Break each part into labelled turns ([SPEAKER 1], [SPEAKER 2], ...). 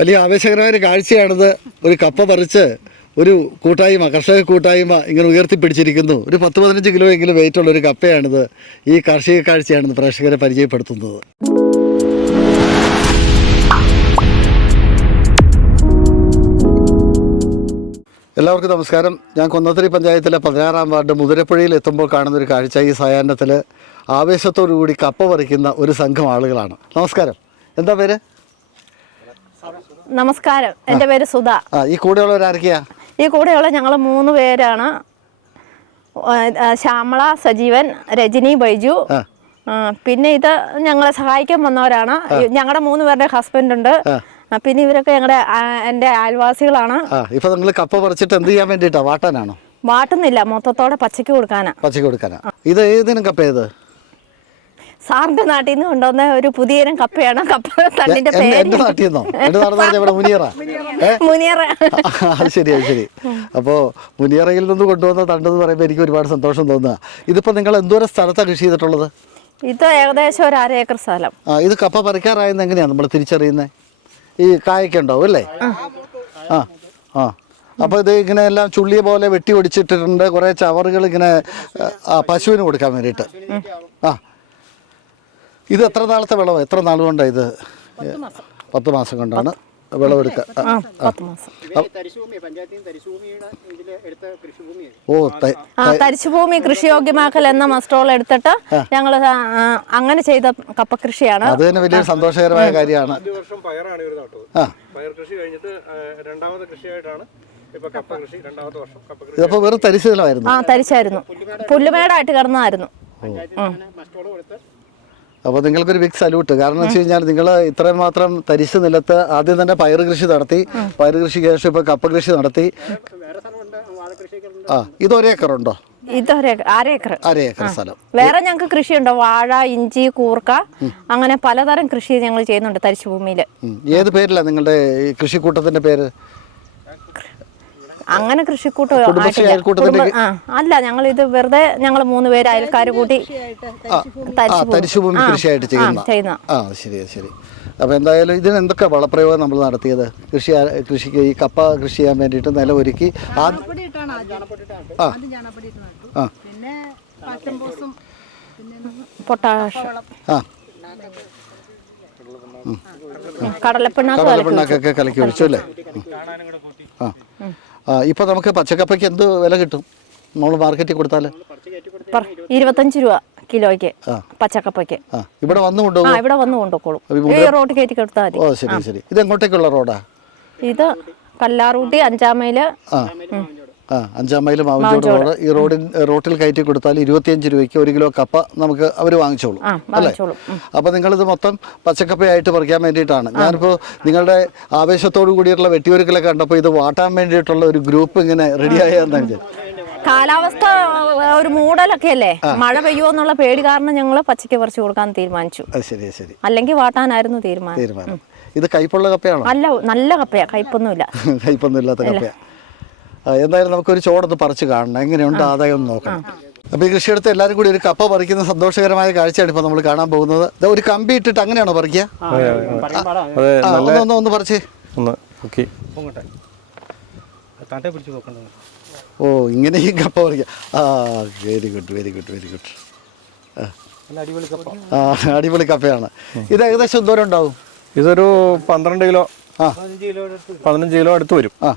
[SPEAKER 1] വലിയ ആവേശകരമായ ഒരു കാഴ്ചയാണിത്. ഒരു കപ്പ പറിച്ച് ഒരു കൂട്ടായ്മ കർഷക കൂട്ടായ്മ ഇങ്ങനെ ഉയർത്തിപ്പിടിച്ചിരിക്കുന്നു. ഒരു പത്ത് പതിനഞ്ച് കിലോ എങ്കിലും വെയിറ്റുള്ള ഒരു കപ്പയാണിത്. ഈ കാർഷിക കാഴ്ചയാണിത് പ്രേക്ഷകരെ പരിചയപ്പെടുത്തുന്നത്. എല്ലാവർക്കും നമസ്കാരം. ഞാൻ കൊന്നത്തരി പഞ്ചായത്തിലെ പതിനാറാം വാർഡ് മുതിരപ്പുഴയിൽ എത്തുമ്പോൾ കാണുന്ന ഒരു കാഴ്ച ഈ സായാഹ്നത്തിൽ ആവേശത്തോടു കൂടി കപ്പ പറിക്കുന്ന ഒരു സംഘം ആളുകളാണ്. നമസ്കാരം. എന്താ പേര്?
[SPEAKER 2] നമസ്കാരം. എന്റെ പേര് സുധ.
[SPEAKER 1] ഈ കൂടെയുള്ളവരാരൊക്കെയാ
[SPEAKER 2] ഈ കൂടെയുള്ള ഞങ്ങൾ മൂന്ന് പേരാണ്. ശ്യാമള സജീവൻ രജനി ബൈജു. പിന്നെ ഇത് ഞങ്ങളെ സഹായിക്കാൻ വന്നവരാണ്. ഞങ്ങളുടെ മൂന്ന് പേരുടെ ഹസ്ബൻഡ് ഉണ്ട്. പിന്നെ ഇവരൊക്കെ ഞങ്ങളുടെ എന്റെ അയൽവാസികളാണ്.
[SPEAKER 1] ഇപ്പൊ നിങ്ങൾ കപ്പ പറിച്ചിട്ട് എന്ത് ചെയ്യാൻ വേണ്ടിട്ടാ വാട്ടാനാണോ?
[SPEAKER 2] വാട്ടുന്നില്ല. മൊത്തത്തോടെ പച്ചക്ക് കൊടുക്കാനാ.
[SPEAKER 1] പച്ചക്ക് കൊടുക്കാനാ. ഇത് ഏതിനും കപ്പ ഏത്?
[SPEAKER 2] സാറിന്റെ നാട്ടിൽ നിന്ന് കൊണ്ടുവന്ന ഒരു പുതിയരം കപ്പയാണ്? കപ്പ
[SPEAKER 1] തണ്ണിന്റെ
[SPEAKER 2] പേര്?
[SPEAKER 1] എന്റെ നാട്ടിൽ നിന്നോ? എന്റെ നാട് പറഞ്ഞ ഇവിടെ മുനിയറ.
[SPEAKER 2] മുനിയറ.
[SPEAKER 1] അത് ശരി അത് ശരി. അപ്പോൾ മുനിയറയിൽ നിന്ന് കൊണ്ടുവന്ന തണ്ടെന്ന് പറയുമ്പോൾ എനിക്ക് ഒരുപാട് സന്തോഷം തോന്നുക. ഇതിപ്പോൾ നിങ്ങൾ എന്തോരം സ്ഥലത്താണ് കൃഷി ചെയ്തിട്ടുള്ളത്?
[SPEAKER 2] ഇത് ഏകദേശം ഒരു അര ഏക്കർ സ്ഥലം.
[SPEAKER 1] ആ ഇത് കപ്പ പറിക്കാറായെന്ന് എങ്ങനെയാണ് നമ്മൾ തിരിച്ചറിയുന്നത് ഈ കായൊക്കെ ഉണ്ടാവും അല്ലേ? ആ. ആ അപ്പോൾ ഇത് ഇങ്ങനെ എല്ലാം ചുള്ളിയെ പോലെ വെട്ടി ഒടിച്ചിട്ടിട്ടുണ്ട്. കുറേ ചവറുകൾ ഇങ്ങനെ ആ പശുവിന് കൊടുക്കാൻ വേണ്ടിയിട്ട്. ആ ഇത് എത്ര നാളത്തെ വിളവ്? എത്ര നാൾ കൊണ്ടാണ് ഇത്? പത്ത് മാസം. കൊണ്ടാണ്
[SPEAKER 3] കൃഷിഭൂമിയാണ്
[SPEAKER 1] ഓ
[SPEAKER 2] ആ തരിശുഭൂമി കൃഷിയോഗ്യമാക്കൽ എന്ന മസ്റ്റോൾ എടുത്തിട്ട് ഞങ്ങൾ അങ്ങനെ ചെയ്ത കപ്പ കൃഷിയാണ്
[SPEAKER 1] അത് തന്നെ വലിയൊരു സന്തോഷകരമായ കാര്യമാണ്.
[SPEAKER 4] ആദ്യ വർഷം പയറാണ് ഇവർ നട്ടത്. പയർ കൃഷി കഴിഞ്ഞിട്ട് രണ്ടാമത്തെ കൃഷിയായിട്ടാണ്
[SPEAKER 1] വെറും തരിശീലമായിരുന്നു.
[SPEAKER 2] ആ തരിച്ചായിരുന്നു പുല്ലുമേടായിട്ട് കിടന്നായിരുന്നു
[SPEAKER 3] പഞ്ചായത്തിൽ നിന്ന് മസ്റ്റോട് കൊടുത്ത്
[SPEAKER 1] അപ്പോൾ നിങ്ങൾക്കൊരു ബിഗ് സല്യൂട്ട് കാരണം വെച്ച് കഴിഞ്ഞാൽ നിങ്ങൾ ഇത്രയും മാത്രം തരിശ് നിലത്ത് ആദ്യം തന്നെ പയർ കൃഷി നടത്തി പയർ കൃഷിക്ക് ശേഷം ഇപ്പോൾ കപ്പ കൃഷി നടത്തി. ആ ഇത് ഒരേക്കറുണ്ടോ
[SPEAKER 2] ഇതൊരു അര ഏക്കർ.
[SPEAKER 1] അര ഏക്കർ സ്ഥലം.
[SPEAKER 2] വേറെ ഞങ്ങൾക്ക് കൃഷിയുണ്ട്? വാഴ ഇഞ്ചി കൂർക്ക അങ്ങനെ പലതരം കൃഷി ഞങ്ങൾ ചെയ്യുന്നുണ്ട് തരിശുഭൂമിയിൽ.
[SPEAKER 1] ഏത് പേരിലാണ് നിങ്ങളുടെ കൃഷിക്കൂട്ടത്തിന്റെ പേര്?
[SPEAKER 2] അങ്ങനെ കൃഷിക്കൂട്ട് അല്ല ഞങ്ങൾ ഇത് വെറുതെ ഞങ്ങൾ മൂന്ന് പേര് അയൽക്കാർ കൂട്ടി
[SPEAKER 1] തരിശുഭൂമി. കൃഷിയായിട്ട് ചെയ്യുന്ന.
[SPEAKER 2] ആ,
[SPEAKER 1] ശരി ശരി. അപ്പോൾ എന്തായാലും ഇതിന് എന്തൊക്കെ വളപ്രയോഗം നമ്മൾ നടത്തിയത്? കൃഷി കൃഷിക്ക് ഈ കപ്പ കൃഷി ചെയ്യാൻ വേണ്ടിയിട്ട്
[SPEAKER 5] നില ഒരുക്കി.
[SPEAKER 1] ആ. ആ.
[SPEAKER 5] പിന്നെ പച്ചമ്പോസും പിന്നെ
[SPEAKER 2] പൊട്ടാഷ്.
[SPEAKER 1] ആ.
[SPEAKER 2] കടലപ്പിണ്ണാക്ക് കലക്കി
[SPEAKER 1] കടലപ്പിണ്ണാക്കൊക്കെ കലക്കി ഒഴിച്ചു അല്ലേ? ഇപ്പോൾ നമുക്ക് പച്ചക്കപ്പയ്ക്ക് എന്ത് വില കിട്ടും? നമ്മൾ മാർക്കറ്റിൽ കൊടുത്താൽ
[SPEAKER 2] പർ- ഇരുപത്തഞ്ച് രൂപ കിലോയ്ക്ക് പച്ചക്കപ്പയ്ക്ക്.
[SPEAKER 1] ഇവിടെ വന്നു കൊണ്ടുപോകും
[SPEAKER 2] ഇവിടെ വന്നു കൊണ്ടുപോക്കോളും. റോഡ് കയറ്റി കൊടുത്താൽ
[SPEAKER 1] ഓ ശരി ശരി. ഇത് എങ്ങോട്ടേക്കുള്ള റോഡാ?
[SPEAKER 2] ഇത് കല്ലാറൂട്ടി
[SPEAKER 1] അഞ്ചാമയിൽ അഞ്ചാം മൈൽ മാവിഞ്ചോട് റോഡ് ഈ റോഡിൽ റോട്ടിൽ കയറ്റി കൊടുത്താൽ ഇരുപത്തിയഞ്ച് രൂപയ്ക്ക് ഒരു കിലോ കപ്പ നമുക്ക് അവർ വാങ്ങിച്ചോളൂ.
[SPEAKER 2] അല്ലേ.
[SPEAKER 1] അപ്പോൾ നിങ്ങളിത് മൊത്തം പച്ചക്കപ്പയായിട്ട് പറിക്കാൻ വേണ്ടിയിട്ടാണ്. ഞാനിപ്പോൾ നിങ്ങളുടെ ആവേശത്തോടു കൂടിയുള്ള വെട്ടിയൊരുക്കലൊക്കെ കണ്ടപ്പോൾ ഇത് വാട്ടാൻ വേണ്ടിയിട്ടുള്ള ഒരു ഗ്രൂപ്പ് ഇങ്ങനെ റെഡിയായെന്നാണ് വിചാരിച്ചത്
[SPEAKER 2] കാലാവസ്ഥ ഒരു മൂടലൊക്കെ അല്ലേ? മഴ പെയ്യുമോ എന്നുള്ള പേടി കാരണം ഞങ്ങൾ പച്ചക്ക് പറിച്ചു കൊടുക്കാൻ തീരുമാനിച്ചു.
[SPEAKER 1] ശരി ശരി.
[SPEAKER 2] അല്ലെങ്കിൽ വാട്ടാനായിരുന്നു തീരുമാനം.
[SPEAKER 1] തീരുമാനം. ഇത് കയ്പുള്ള കപ്പയാണോ?
[SPEAKER 2] അല്ല നല്ല കപ്പയാ. കയ്പൊന്നുമില്ല.
[SPEAKER 1] കയ്പൊന്നും ഇല്ലാത്ത കപ്പയാ. എന്തായാലും നമുക്കൊരു ചോടൊന്ന് പറിച്ച് കാണണം. എങ്ങനെയുണ്ട് ആദായം ഒന്ന് നോക്കണം. അപ്പോൾ ഈ കൃഷിയെടുത്ത് എല്ലാവരും കൂടി ഒരു കപ്പ പറിക്കുന്ന സന്തോഷകരമായ കാഴ്ചയാണ് ഇപ്പോൾ നമ്മൾ കാണാൻ പോകുന്നത്. ഒരു കമ്പി ഇട്ടിട്ട് അങ്ങനെയാണോ പറിക്കുക ഒന്ന് ഒന്ന് ഒന്ന് പറിച്ച്.
[SPEAKER 4] ഒന്ന് ഓക്കെ
[SPEAKER 3] പൊങ്ങട്ടെ. തണ്ടേ പിടിച്ച് നോക്കണ്ടത്
[SPEAKER 1] ഓ ഇങ്ങനെ ഈ കപ്പ പറിക്കുക ആ very good very good very good
[SPEAKER 3] നല്ല അടിപൊളി കപ്പ.
[SPEAKER 1] ആ അടിപൊളി കപ്പയാണ്. ഇത് ഏകദേശം ദൂരം ഉണ്ടാവും?
[SPEAKER 4] ഇതൊരു പന്ത്രണ്ട് കിലോ
[SPEAKER 1] ആ.
[SPEAKER 3] പതിനഞ്ച് കിലോ
[SPEAKER 4] അടുത്ത് വരും.
[SPEAKER 1] ആ.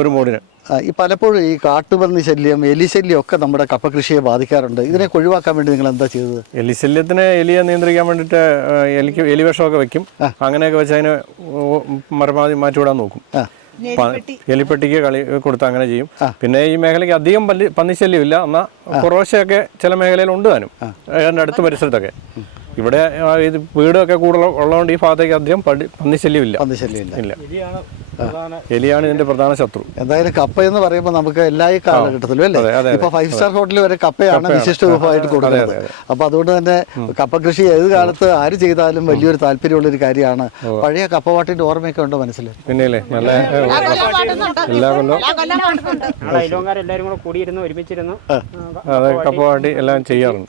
[SPEAKER 4] ഒരു മൂടിന്
[SPEAKER 1] ഈ പലപ്പോഴും ഈ കാട്ടുപന്നി ശല്യം എലി ശല്യം ഒക്കെ നമ്മുടെ കപ്പ കൃഷിയെ ബാധിക്കാറുണ്ട്. ഇതിനെ ഒഴിവാക്കാൻ വേണ്ടി നിങ്ങൾ എന്താ ചെയ്തത്?
[SPEAKER 4] എലി ശല്യത്തിന് എലിയെ നിയന്ത്രിക്കാൻ വേണ്ടിയിട്ട് എലിക്ക് എലി വിഷമൊക്കെ വെക്കും അങ്ങനെയൊക്കെ വെച്ച് അതിന് മറുപടി പരമാവധി മാറ്റിവിടാൻ നോക്കും. എലിപ്പെട്ടിക്ക് കളി കൊടുത്ത് അങ്ങനെ ചെയ്യും. പിന്നെ ഈ മേഖലയ്ക്ക് അധികം പല്ലി പന്നിശല്യം ഇല്ല എന്നാൽ കുറവശയൊക്കെ ചില മേഖലയിൽ ഉണ്ട് താനും. എന്റെ അടുത്ത പരിസരത്തൊക്കെ. ഇവിടെ ഇത് വീടൊക്കെ കൂടുതൽ ഉള്ളതുകൊണ്ട് ഈ ഭാഗത്തേക്ക് അധികം പന്നിശല്യം ഇല്ല
[SPEAKER 1] പന്നിശല്യം ഇല്ല.
[SPEAKER 4] എലിയാണ് ഇതിന്റെ പ്രധാന ശത്രു.
[SPEAKER 1] എന്തായാലും കപ്പ എന്ന് പറയുമ്പോൾ നമുക്ക് എല്ലാ ഈ കാലഘട്ടത്തിലും അല്ലേ? ഇപ്പൊ ഫൈവ് സ്റ്റാർ ഹോട്ടലിൽ വരെ കപ്പയാണ് വിശിഷ്ട വിഭവമായിട്ട് കൊടുക്കുന്നത്. അപ്പൊ അതുകൊണ്ട് തന്നെ കപ്പ കൃഷി ഏത് കാലത്ത് ആര് ചെയ്താലും വലിയൊരു താല്പര്യമുള്ള ഒരു കാര്യമാണ് പഴയ കപ്പവാട്ടിന്റെ ഓർമ്മയൊക്കെ ഉണ്ടോ മനസ്സിൽ?
[SPEAKER 4] പിന്നെ അല്ലേ നല്ല എല്ലാ കൊല്ലം
[SPEAKER 3] ഞങ്ങളുടെ അയലോങ്കാരെല്ലാവരും കൂടെ കൂടിയിരുന്ന് ഒരുമിച്ചിരുന്ന്
[SPEAKER 4] കപ്പവാട്ടി എല്ലാം ചെയ്യാറുണ്ട്.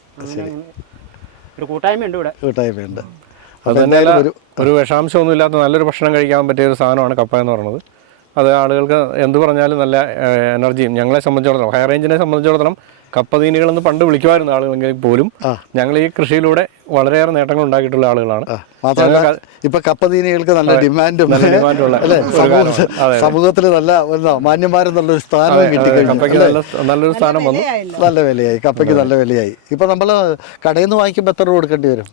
[SPEAKER 3] ഒരു കൂട്ടായ്മ ഉണ്ട് ഇവിടെ.
[SPEAKER 1] കൂട്ടായ്മയുണ്ട്.
[SPEAKER 4] അത് ഒരു വിഷാംശമൊന്നും ഇല്ലാത്ത നല്ലൊരു ഭക്ഷണം കഴിക്കാൻ പറ്റിയ ഒരു സാധനമാണ് കപ്പ എന്ന് പറയുന്നത്. അത് ആളുകൾക്ക് എന്ത് പറഞ്ഞാലും നല്ല എനർജിയും ഞങ്ങളെ സംബന്ധിച്ചിടത്തോളം ഹൈ റേഞ്ചിനെ സംബന്ധിച്ചിടത്തോളം കപ്പതീനികളെന്ന് പണ്ട് വിളിക്കുമായിരുന്നു ആളുകളെങ്കിൽ പോലും. ഞങ്ങൾ ഈ കൃഷിയിലൂടെ വളരെയേറെ നേട്ടങ്ങൾ ഉണ്ടാക്കിയിട്ടുള്ള ആളുകളാണ്.
[SPEAKER 1] മാത്രമല്ല ഇപ്പൊ കപ്പതീനികൾക്ക് നല്ല ഡിമാൻഡും
[SPEAKER 4] നല്ല ഡിമാൻഡുള്ള.
[SPEAKER 1] സമൂഹത്തിൽ നല്ല മാന്യന്മാരെന്നുള്ള ഒരു സ്ഥാനം കിട്ടി
[SPEAKER 4] കപ്പയ്ക്ക് നല്ല നല്ലൊരു സ്ഥാനം വന്നു.
[SPEAKER 1] നല്ല വിലയായി. കപ്പയ്ക്ക് നല്ല വിലയായി. ഇപ്പൊ നമ്മൾ കടയിൽ നിന്ന് വാങ്ങിക്കുമ്പോൾ എത്ര രൂപ കൊടുക്കേണ്ടി വരും?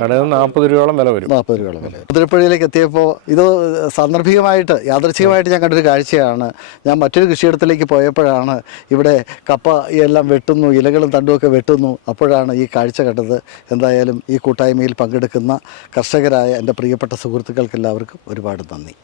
[SPEAKER 4] കടയിൽ നാൽപ്പത് രൂപയോളം വില വരും.
[SPEAKER 1] നാൽപ്പത് രൂപയോളം വില മുതിരപ്പുഴയിലേക്ക് എത്തിയപ്പോൾ ഇത് സാന്ദർഭികമായിട്ട് യാദർച്ഛികമായിട്ട് ഞാൻ കണ്ടൊരു കാഴ്ചയാണ്. ഞാൻ മറ്റൊരു കൃഷിയിടത്തിലേക്ക് പോയപ്പോഴാണ് ഇവിടെ കപ്പ എല്ലാം വെട്ടുന്നു ഇലകളും തണ്ടുമൊക്കെ വെട്ടുന്നു. അപ്പോഴാണ് ഈ കാഴ്ച കണ്ടത്. എന്തായാലും ഈ കൂട്ടായ്മയിൽ പങ്കെടുക്കുന്ന കർഷകരായ എന്റെ പ്രിയപ്പെട്ട സുഹൃത്തുക്കൾക്ക് എല്ലാവർക്കും ഒരുപാട് നന്ദി.